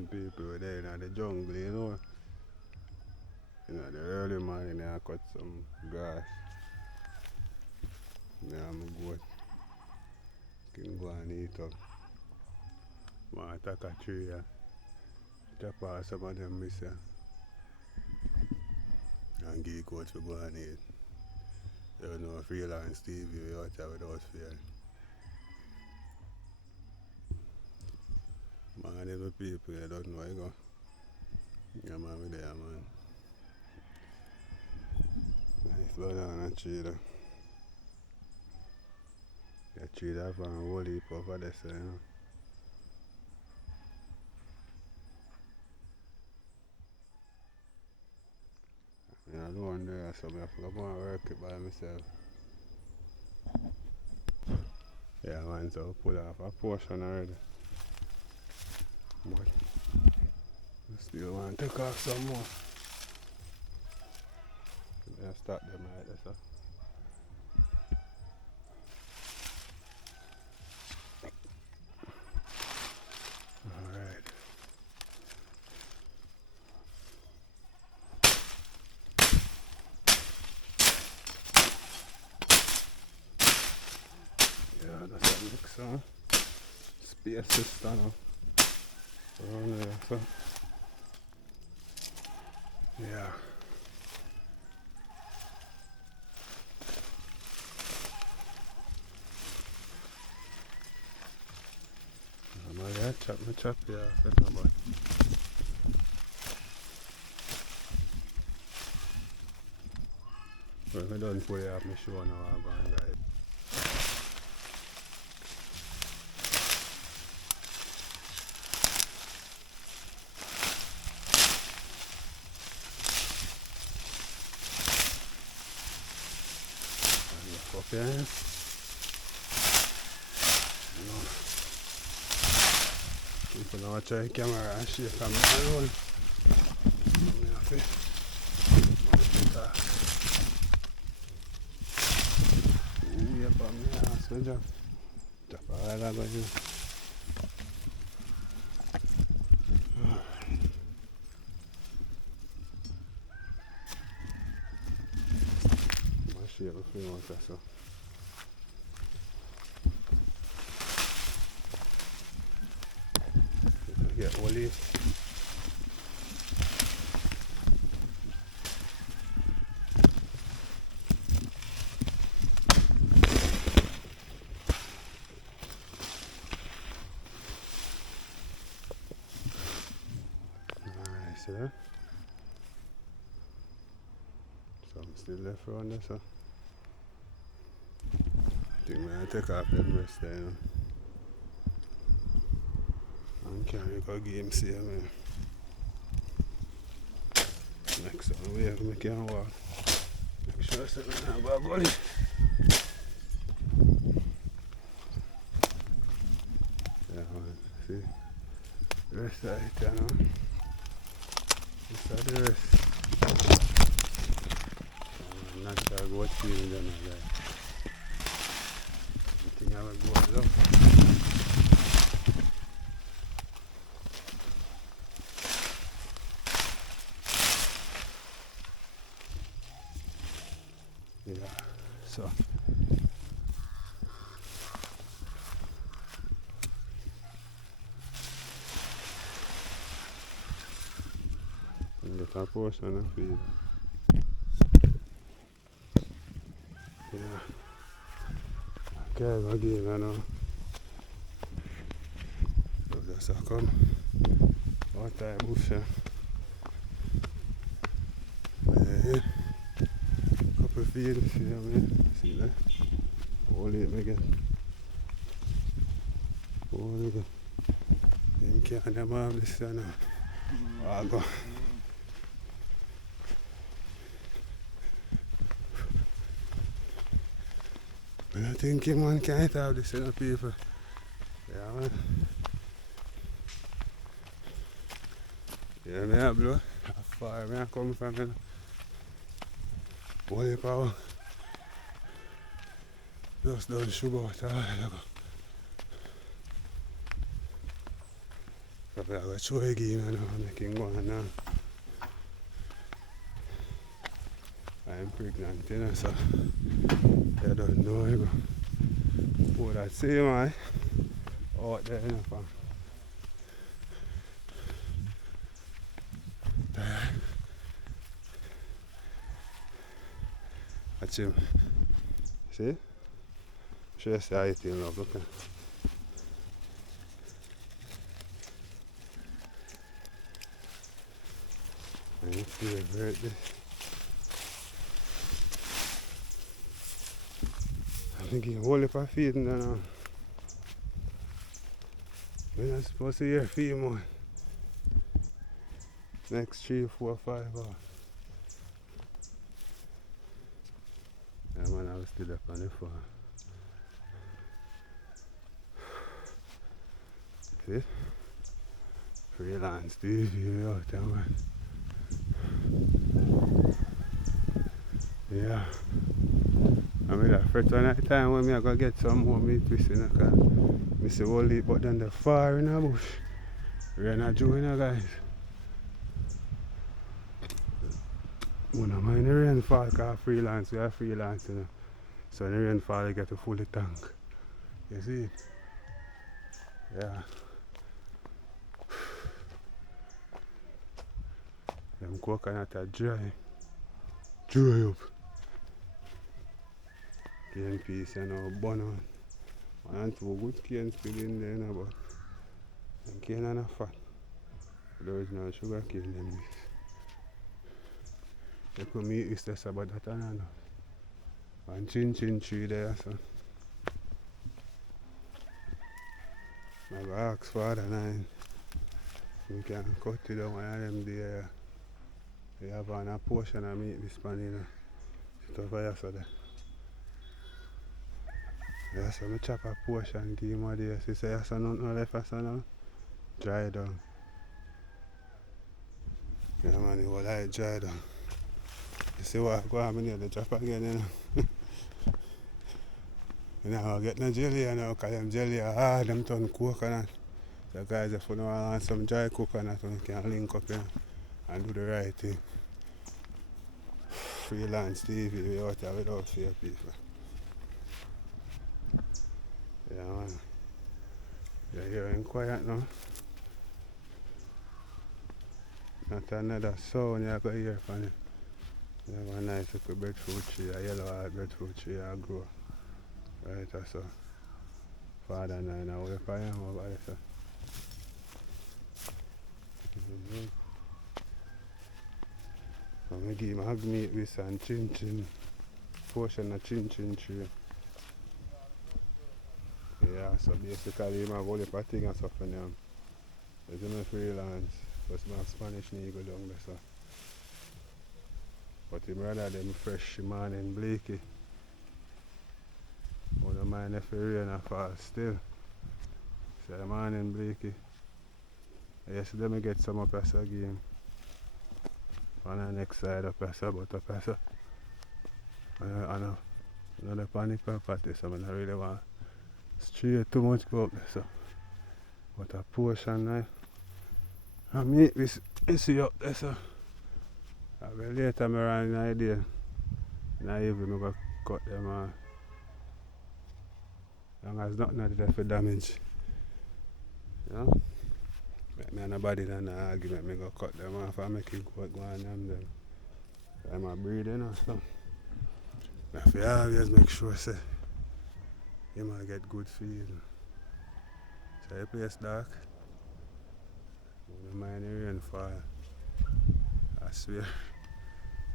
man people there in the jungle, you know. You know, the early morning I cut some grass. Yeah, I'm a goat. Can go and eat up. I attack a tree, yeah. Chop off some of them miss, yeah. And give goats to go and eat. You don't know, freelance Stevie, you watch out without fear. Man, little people, you don't know, you go. Yeah, man, we there, man. Nice banana tree, though. The tree that have a whole heap over there, so, you know. Yeah, I don't wonder, so I have to go and work it by myself. Yeah, man, so I pull off a portion already. But I still want to take off some more. I start them right there, so. Alright. Yeah, that's a mix, huh? Space system now. Around there, so. Yeah. I chop yeah, that's not bad. Well, if I don't pull it off my shoe now, I'm going to ride. Up here, you know. People now try camera and shake from my roll. I'm have to yep, I'm ass with you. Drop all that by you. I'm shake a few months or so. Get Wally. See that? Some still left around there, so I think I take off them rest there, you know. And carry go game see me. Next time we have me can walk. Make sure I set me down by body. Yeah man, see? Rest of it, you know. This is the rest. I'm not sure what feeling then I got. I think I will go up. Yeah, so get a portion of feed. Yeah. Okay, again, I know. So just a come. One time bush. Yeah. Couple feed, see me. See that? Hold it again. Hold it again. You can't have this now. I'll go. I think man can't have this in the people. Yeah man. Yeah, me a blow. How far me I come from, you know. Holy power. Just done sugar out a while ago. Probably I go show again and I'll make him go on now. I'm pregnant, you know, so I don't know, you go. Pour that same eye out there, you know, fam. Watch him. See? Show you how it in love, look at. My favorite this. I think he hold up a feeding now. We're not supposed to hear feed more. Next 3, 4, 5 hours. Yeah man, I was still up on the phone. See? Freelance TV out there, man. Yeah. I mean that first one at the time when I go get some more meat twisting, because I see all it, but then the far in the bush. We're not doing it, guys. We don't mind the rainfall because freelance, we are freelance, you know. So in the rainfall you get to full the tank. You see it? Yeah. Them coconut are dry. Dry up. Cane piece and you know, bun on. One and two good canes still in there, you know, but them cane are not fat. The original sugar cane them this. You could meet this test about that and enough. One chin tree there, so. I go ask Father Nine. We can cut it down one of them there. We have on a portion of meat this pan, you know. Sit over here so there. Yeah, so I chop a portion, give him a day. So say, yes, nothing left us now. Dry it down. Yeah, man, it will like dry down. You see what go on in the drop again, you know. You know, I get no jelly, you know, because them jelly are hard, them turn coconut. So guys, if you don't want some dry coconut, you can link up here and do the right thing. Freelance TV, we out here without fear, people. Yeah, man. You're hearing quiet now. Not another sound you're going to hear from it. You have a nice little breadfruit tree, a yellow breadfruit tree that grow. Right, so. Father Nine, I will find him over there, so. So I give him hog meat with some chin portion of chin tree. Yeah, so basically him have all the thing and stuff in him. There's no freelance, but my Spanish need go down there, so. But him rather them fresh morning bleaky. I don't mind if it rain or fall still. So the morning bleaky. Yesterday I get some up as a game. On the next side up as a but up as a. And another panic property, so I don't really want stray too much go up there, so. But a portion now. I meet this see up there, so. I will later I run an idea. In the evening I go cut them off. As long as nothing there for damage. You know? Make me and nobody in an argument, me go cut them off and make it go on them. I'm a breed, you know, so. I have to always make sure say you might get good feed. So the place dark. Don't mind the rainfall. I swear.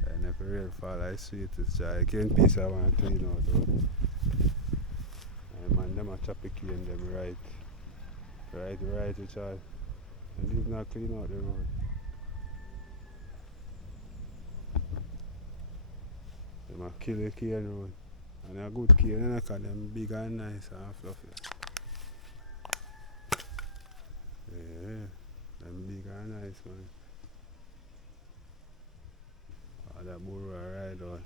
And if the rainfall I sweet it's dry. Cane piece I want to clean out though. And man them a chop the cane them right. Right which I and leave not clean out the road. Them a kill the cane road. And a good cane, you know, because them big and nice and fluffy. Yeah, them big and nice, man. All that burro ride out.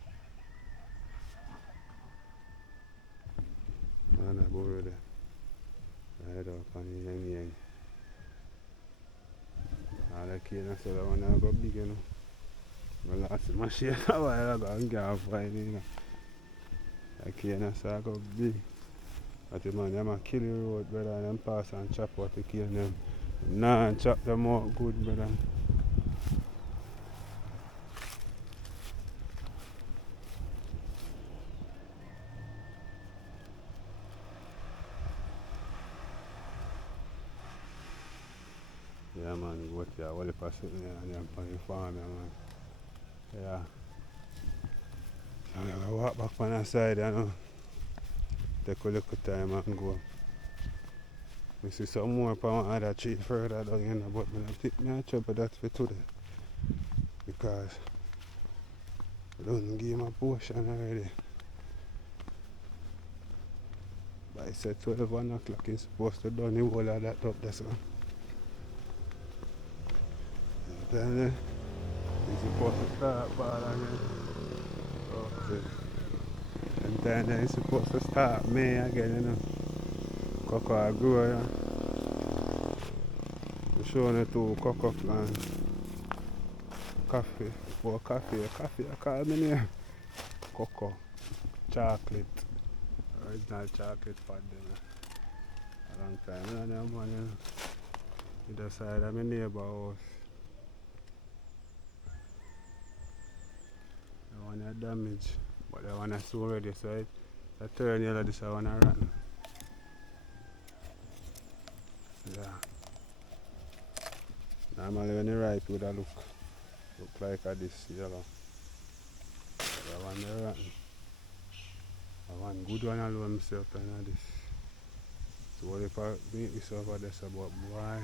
And that burro there. Ride out on the yang. All the cane I said that one I go big, you know. I lost my shit a while ago and can't find it, you know. The cane I said I go big. But the man, them a kill the road, brother, and them pass and chop out the cane them. Nah, and chop them out good, brother. Yeah, man, go to a whole heap of something there and them on the farm, yeah, man. Yeah. So I'm gonna walk back on the side, you know. Take a little time and go. I see some more on other tree further down, you know, but I think I trouble that for today. Because I don't give him a portion already. But I said 12 1 o'clock he's supposed to done the whole of that up there, so. And then he's supposed to start ball again. So, and then he's supposed to start May again, you know. Cocoa grow, yeah. I'm showing you two cocoa plants. Coffee, for coffee, I call me name. Cocoa, chocolate, original chocolate for them. A long time, you know, them one, you know. Either side of my neighbor house. The one is damaged, but the one is so ready, so it turn yellow, this one is rotten. Yeah. Normally when it ripe, it would look like this yellow. The one is rotten. The one good one alone myself and this. So if I make this over there, so but boy,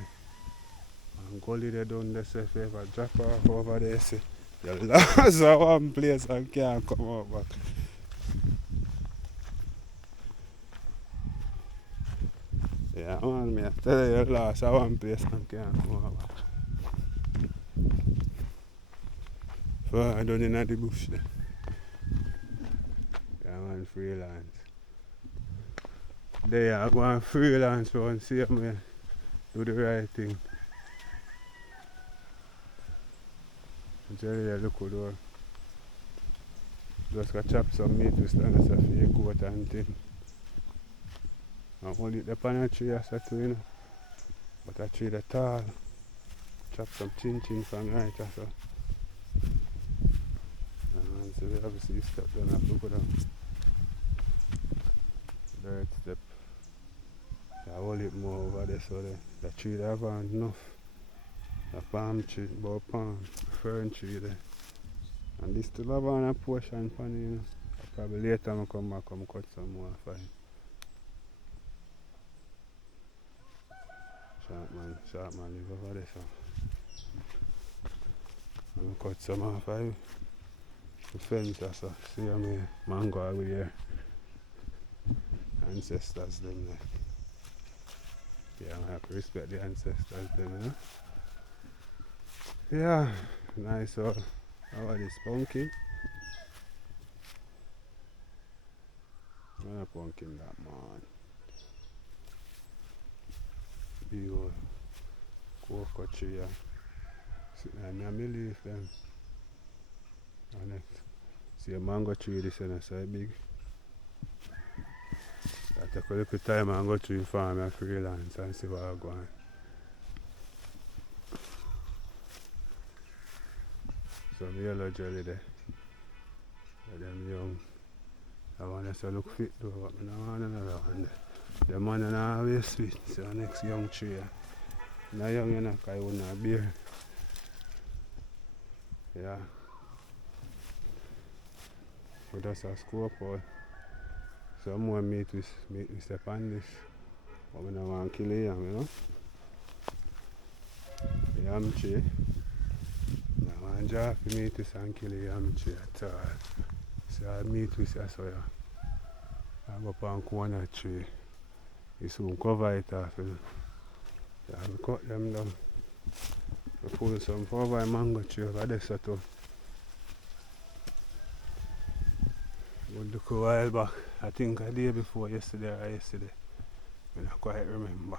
and gully they done this if you ever drop off over there, see, you lost at one place and can't come out back. Yeah man, me I tell you, you lost at one place and can't come out back. Far down in the bush there. Yeah man, freelance. They are going freelance for one same way. Do the right thing. I tell you, look good door. Just go chop some meat to stand as a fake goat and thing. And hold it up on a tree as a tree, you know. But a tree that tall. Chop some chin from right as so. And so we obviously step down have to go down. Dirt step. I hold it more over there so the tree that have enough. A palm tree, about palm, fern tree there. And this still have a portion for you know. Probably later I come back and cut some more for it. Sharp man live over there so. I'm cut some off for you. The fence or so. See how me mango over here. Ancestors them there. Yeah, I have to respect the ancestors them, you know. Yeah, nice how are this pumpkin? Not a pumpkin that man. Big old cocoa tree. And I leave them. And next, see a mango tree this one so big. I take a little time and go to the farm and freelance and see what I go on. Some yellow jelly there. But them young. I want to look fit though, but I don't want another one there. The man is always sweet, so the next young tree. Not young enough, I wouldn't bear. Yeah. But that's a scope out. Some more meat we step on this. But we don't want to kill the yam, you know. The yam tree. I want to drop the meat and kill the yam tree at all. So I meat we say so yeah. I go up on corner tree. You soon cover it off, you know. Yeah, we cut them down. We pull some over mango tree over there so too. We look a while back. I think a day before yesterday or yesterday. I don't quite remember.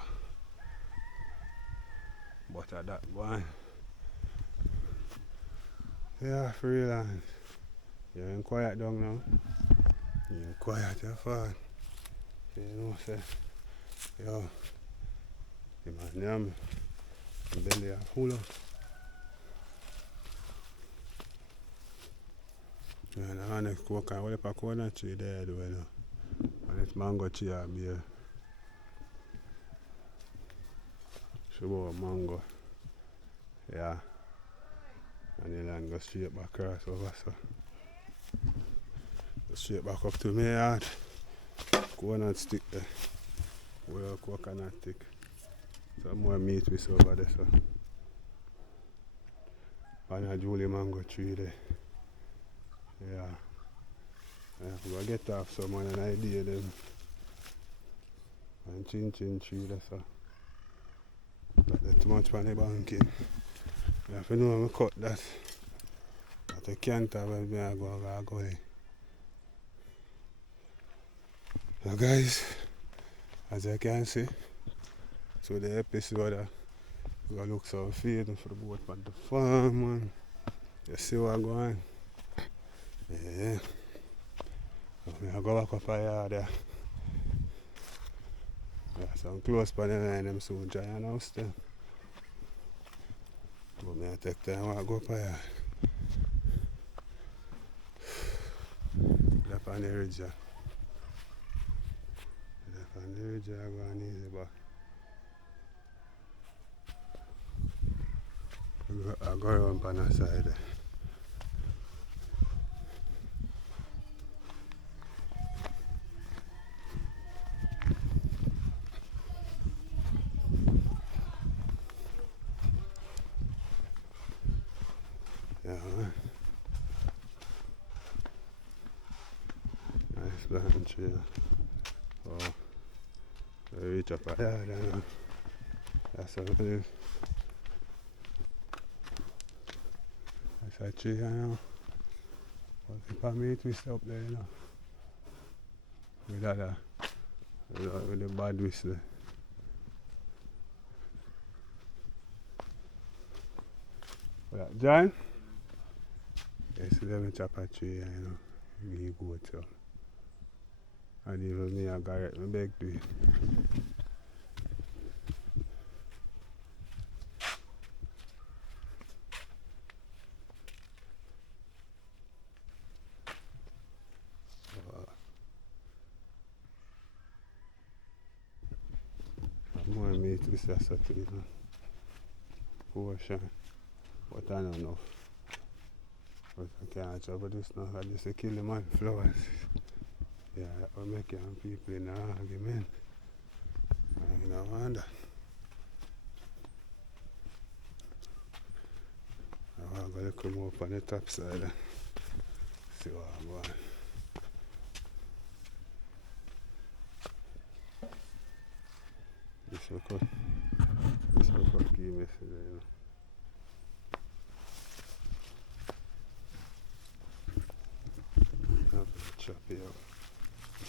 But that one, Yeah, freelance. You're in quiet down now. You're in quiet, you're fine. You know, say, yo, the man, yam, belly are full up. And the next coconut, what if a coconut tree there, do you know? And it's mango tree or beer. Sugar mango. Yeah. And the land go straight back across over, so. Go straight back up to my yard. Coconut stick there. Well, coconut stick. Some more meat we saw over there, so. And a Julie mango tree there. Yeah. I'm going to get off someone an idea then. And chin tree there, so. Not that too much for the banking. You have to know I cut that. But I can't have when I go there. So guys, as you can see, so the episode we look so fading for the boat on the farm, man. You see what going on? Yeah. I go back up a yard there. Yeah, so I'm close by the line, them soon giant house there. But I take time, I go up a yard. Left on the ridge, left on the ridge, I go on easy back. I go around on the side there. Yeah, man. Nice branch here. Oh, I reach up a yard and that's how it is. That's a tree, you know. But if I meet twist up there, you know. With that, with the bad whistle. But John? Yes, let me chop a tree, you know. Me go to. And even me, I got it, I beg to it. More meat with that sort of, you know. Portion. But I don't know. But I can't chop this now. I just kill the man flowers. Yeah, that will make young people in an argument. I don't wonder. I'm going to come up on the top side and see what I'm going. This will cut key message, you know. I'm going to chop it up.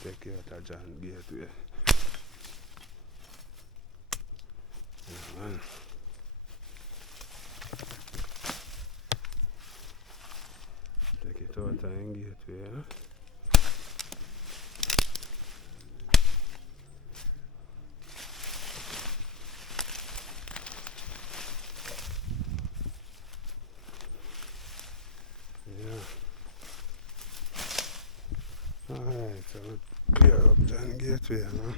Take care of that John Gateway. Yeah, man. Take it out and Gateway, huh? Alright, so clear up John Gateway, huh?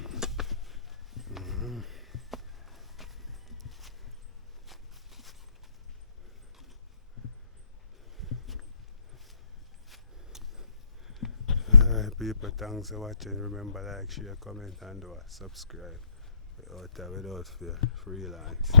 Alright people, thanks for watching. Remember like, share, comment and subscribe. Without fear, freelance.